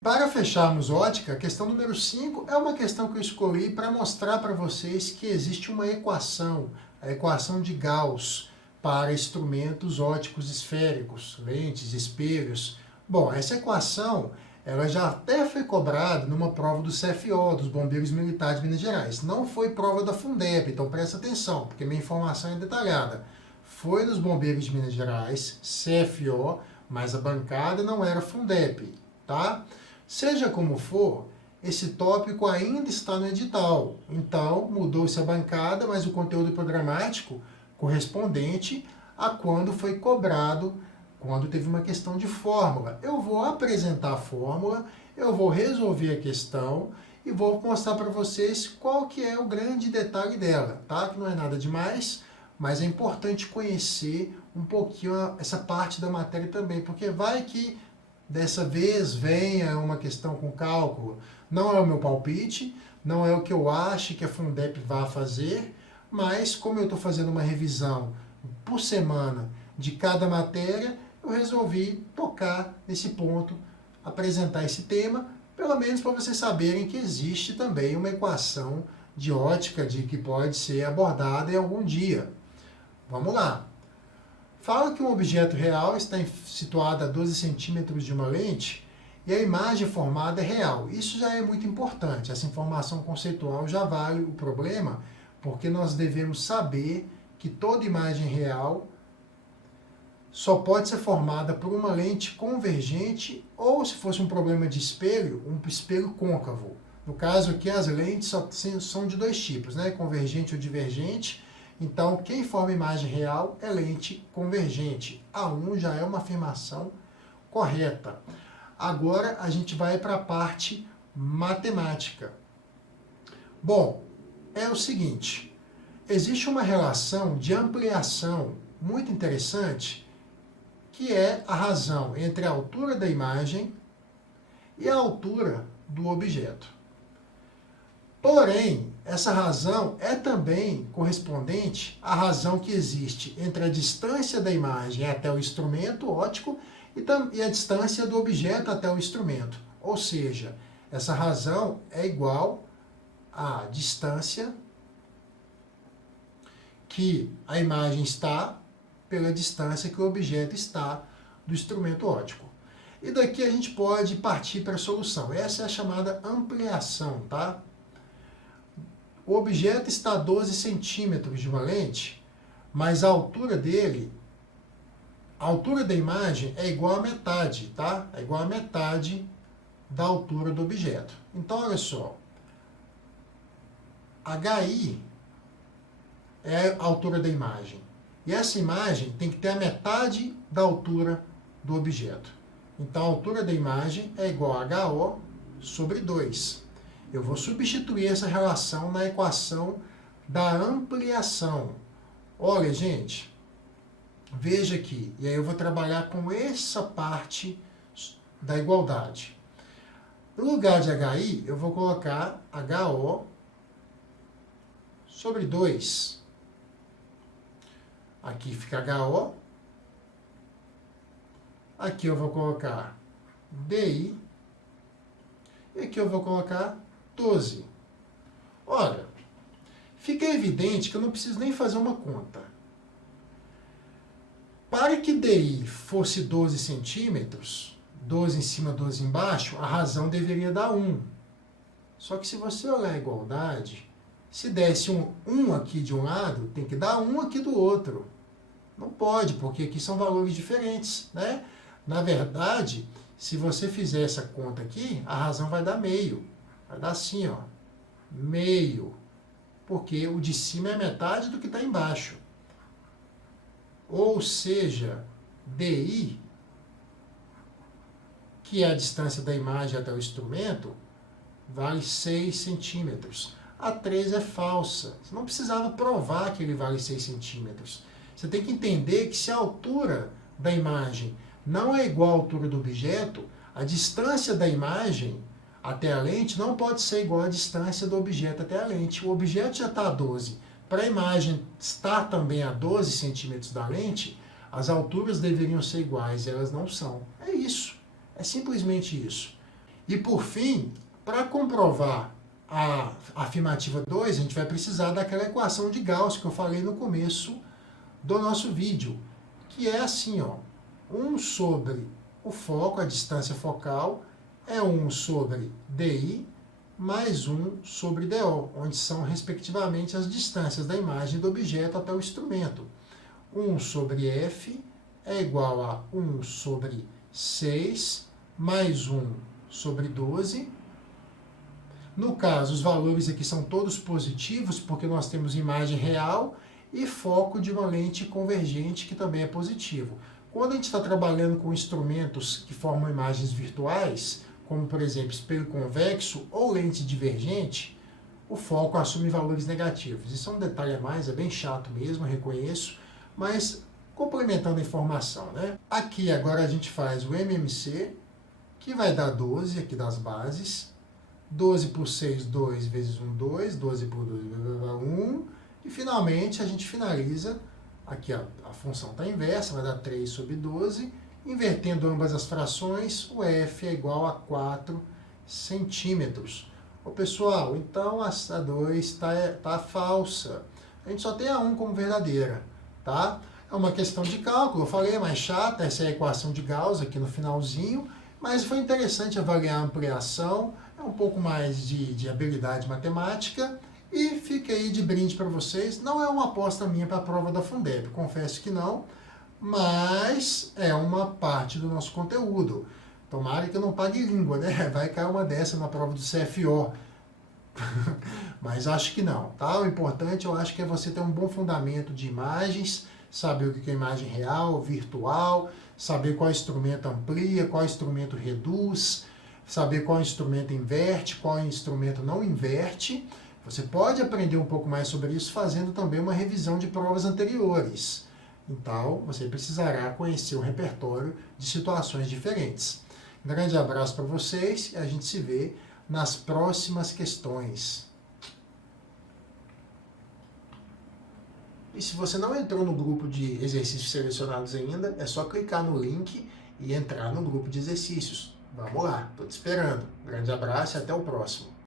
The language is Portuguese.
Para fecharmos ótica, a questão número 5 é uma questão que eu escolhi para mostrar para vocês que existe uma equação, a equação de Gauss, para instrumentos óticos esféricos, lentes, espelhos. Bom, essa equação ela já até foi cobrada numa prova do CFO, dos Bombeiros Militares de Minas Gerais. Não foi prova da Fundep, então presta atenção, porque minha informação é detalhada. Foi dos Bombeiros de Minas Gerais, CFO, mas a bancada não era Fundep, tá? Seja como for, esse tópico ainda está no edital. Então, mudou-se a bancada, mas o conteúdo programático correspondente a quando foi cobrado, quando teve uma questão de fórmula. Eu vou apresentar a fórmula, eu vou resolver a questão e vou mostrar para vocês qual que é o grande detalhe dela, tá? Que não é nada demais, mas é importante conhecer um pouquinho essa parte da matéria também, porque vai que dessa vez venha uma questão com cálculo. Não é o meu palpite, não é o que eu acho que a Fundep vai fazer, mas como eu estou fazendo uma revisão por semana de cada matéria, eu resolvi tocar nesse ponto, apresentar esse tema, pelo menos para vocês saberem que existe também uma equação de ótica de que pode ser abordada em algum dia. Vamos lá. Fala que um objeto real está situado a 12 centímetros de uma lente e a imagem formada é real. Isso já é muito importante. Essa informação conceitual já vale o problema, porque nós devemos saber que toda imagem real só pode ser formada por uma lente convergente ou, se fosse um problema de espelho, um espelho côncavo. No caso aqui, as lentes são de dois tipos, né? Convergente ou divergente. Então, quem forma imagem real é lente convergente. A1 já é uma afirmação correta. Agora, a gente vai para a parte matemática. Bom, é o seguinte, existe uma relação de ampliação muito interessante, que é a razão entre a altura da imagem e a altura do objeto. Porém, essa razão é também correspondente à razão que existe entre a distância da imagem até o instrumento óptico e a distância do objeto até o instrumento. Ou seja, essa razão é igual à distância que a imagem está pela distância que o objeto está do instrumento óptico. E daqui a gente pode partir para a solução. Essa é a chamada ampliação, tá? O objeto está a 12 centímetros de uma lente, mas a altura dele, a altura da imagem é igual a metade, tá? É igual a metade da altura do objeto. Então, olha só. HI é a altura da imagem. E essa imagem tem que ter a metade da altura do objeto. Então, a altura da imagem é igual a HO sobre 2. Eu vou substituir essa relação na equação da ampliação. Olha, gente, veja aqui. E aí eu vou trabalhar com essa parte da igualdade. No lugar de HI, eu vou colocar HO sobre 2. Aqui fica HO. Aqui eu vou colocar DI. E aqui eu vou colocar 12. Olha, fica evidente que eu não preciso nem fazer uma conta. Para que DI fosse 12 centímetros, 12 em cima, 12 embaixo, a razão deveria dar 1. Só que se você olhar a igualdade, se desse um 1 aqui de um lado, tem que dar 1 aqui do outro. Não pode, porque aqui são valores diferentes, né? Na verdade, se você fizer essa conta aqui, a razão vai dar meio. Vai dar assim, ó, meio, porque o de cima é metade do que está embaixo. Ou seja, DI, que é a distância da imagem até o instrumento, vale 6 centímetros. A 3 é falsa. Você não precisava provar que ele vale 6 centímetros. Você tem que entender que se a altura da imagem não é igual à altura do objeto, a distância da imagem até a lente não pode ser igual à distância do objeto até a lente. O objeto já está a 12. Para a imagem estar também a 12 centímetros da lente, as alturas deveriam ser iguais, e elas não são. É isso. É simplesmente isso. E por fim, para comprovar a afirmativa 2, a gente vai precisar daquela equação de Gauss que eu falei no começo do nosso vídeo, que é assim, ó, 1 sobre o foco, a distância focal, é 1 sobre DI mais 1 sobre DO, onde são, respectivamente, as distâncias da imagem do objeto até o instrumento. 1 sobre F é igual a 1 sobre 6 mais 1 sobre 12. No caso, os valores aqui são todos positivos, porque nós temos imagem real e foco de uma lente convergente, que também é positivo. Quando a gente está trabalhando com instrumentos que formam imagens virtuais, como, por exemplo, espelho convexo ou lente divergente, o foco assume valores negativos. Isso é um detalhe a mais, é bem chato mesmo, reconheço, mas complementando a informação, né? Aqui agora a gente faz o MMC, que vai dar 12 aqui das bases, 12 por 6, 2 vezes 1, 2, 12 por 2, 1, e finalmente a gente finaliza, aqui a função está inversa, vai dar 3 sobre 12, invertendo ambas as frações, o F é igual a 4 centímetros. Ô pessoal, então a 2 está falsa, a gente só tem a 1 como verdadeira, tá? É uma questão de cálculo, eu falei, é mais chata, essa é a equação de Gauss aqui no finalzinho, mas foi interessante avaliar a ampliação, é um pouco mais de habilidade matemática, e fica aí de brinde para vocês. Não é uma aposta minha para a prova da Fundeb, confesso que não, mas é uma parte do nosso conteúdo. Tomara que eu não pague língua, né? Vai cair uma dessa na prova do CFO. Mas acho que não, tá? O importante, eu acho que é você ter um bom fundamento de imagens, saber o que é imagem real, virtual, saber qual instrumento amplia, qual instrumento reduz, saber qual instrumento inverte, qual instrumento não inverte. Você pode aprender um pouco mais sobre isso fazendo também uma revisão de provas anteriores. Então, você precisará conhecer um repertório de situações diferentes. Um grande abraço para vocês e a gente se vê nas próximas questões. E se você não entrou no grupo de exercícios selecionados ainda, é só clicar no link e entrar no grupo de exercícios. Vamos lá, estou te esperando. Um grande abraço e até o próximo.